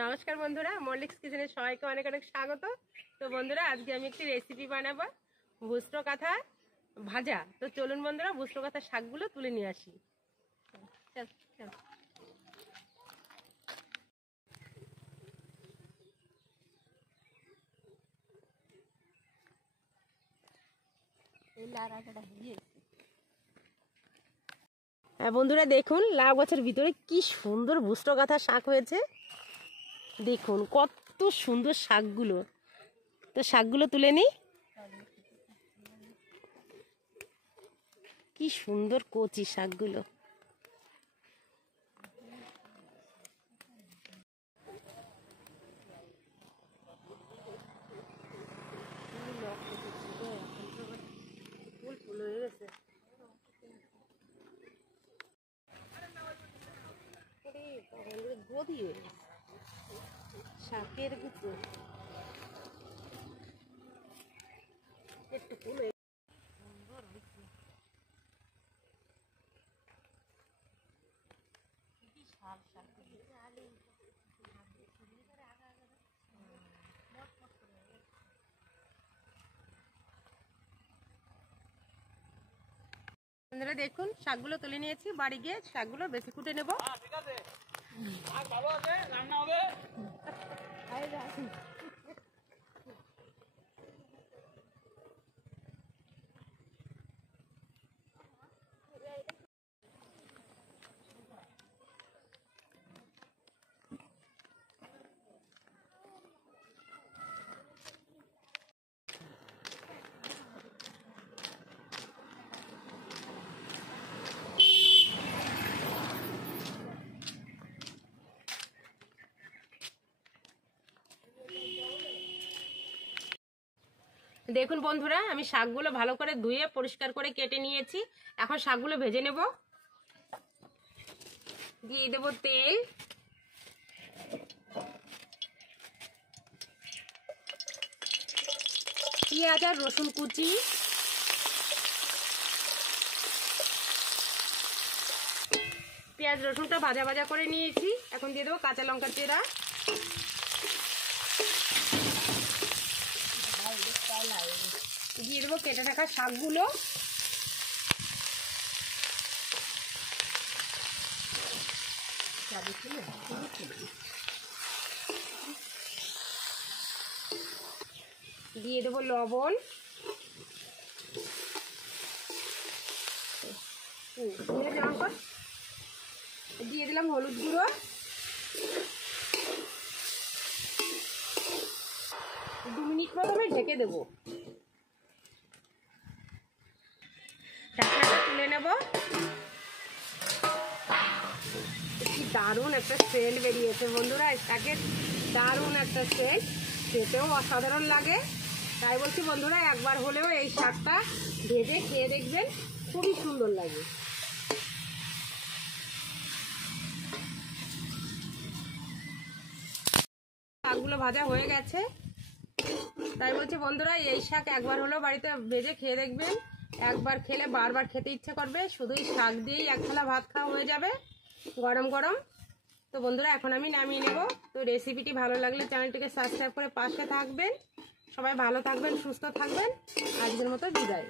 নমস্কার বন্ধুরা, মল্লিক্স কিচেনে সবাইকে অনেক অনেক স্বাগত। তো বন্ধুরা, আজকে আমি একটি রেসিপি বানাবো, ভুস্টো কাঁথা ভাজা। তো চলুন বন্ধুরা, ভুস্টো কাঁথা শাকগুলো তুলে নিয়ে আসি। চল চল। হ্যাঁ বন্ধুরা, দেখুন লাউ গাছের ভিতরে কি সুন্দর ভুস্টো কাঁথা শাক হয়েছে। দেখুন কত সুন্দর শাকগুলো। তো শাকগুলো তুলে নিই। কি সুন্দর কচি শাকগুলো। শাকের ভিতর একটু ফুল সুন্দর হয়েছে। বিশাল শাক বন্ধুরা, দেখুন শাকগুলো তুলে নিয়েছি। বাড়ি গিয়ে শাকগুলো বেশি কুটে নেবো। ঠিক আছে, ভালো আছে, রান্না হবে। দেখুন বন্ধুরা, আমি শাকগুলো ভালো করে ধুয়ে পরিষ্কার করে কেটে নিয়েছি। এখন শাকগুলো ভেজে নেব। দিয়ে দেব তেল, পেঁয়াজ আর রসুন কুচি, পেঁয়াজ রসুনটা ভাজা ভাজা করে নিয়েছি। এখন দিয়ে দেবো কাঁচা লঙ্কা চেরা, দিয়ে দেবো কেটে রাখা শাকগুলো, দিয়ে দেবো লবণ, দিয়ে দিলাম হলুদ গুঁড়ো, 2 মিনিট প্রথমে ঢেকে দেবো। ঢাকনাটা তুলে নেব। কি দারুণ একটা সেন্ট বেরিয়েছে বন্ধুরা, শাকের দারুণ একটা সেন্ট, খেতেও অসাধারণ লাগে। তাই বলছি বন্ধুরা, একবার হলেও এই শাকটা ভেজে খেয়ে দেখবেন, খুবই সুন্দর লাগে। শাকগুলো ভাজা হয়ে গেছে। তাই বলছি বন্ধুরা, এই শাক একবার হলেও বাড়িতে ভেজে খেয়ে দেখবেন। একবার খেলে বারবার খেতে ইচ্ছে করবে। শুধুই শাক দিয়েই এক থালা ভাত খাওয়া হয়ে যাবে গরম গরম। তো বন্ধুরা, এখন আমি নামিয়ে নেব। তো রেসিপিটি ভালো লাগলে চ্যানেলটিকে সাবস্ক্রাইব করে পাশে থাকবেন। সবাই ভালো থাকবেন, সুস্থ থাকবেন। আজকের মতো বিদায়।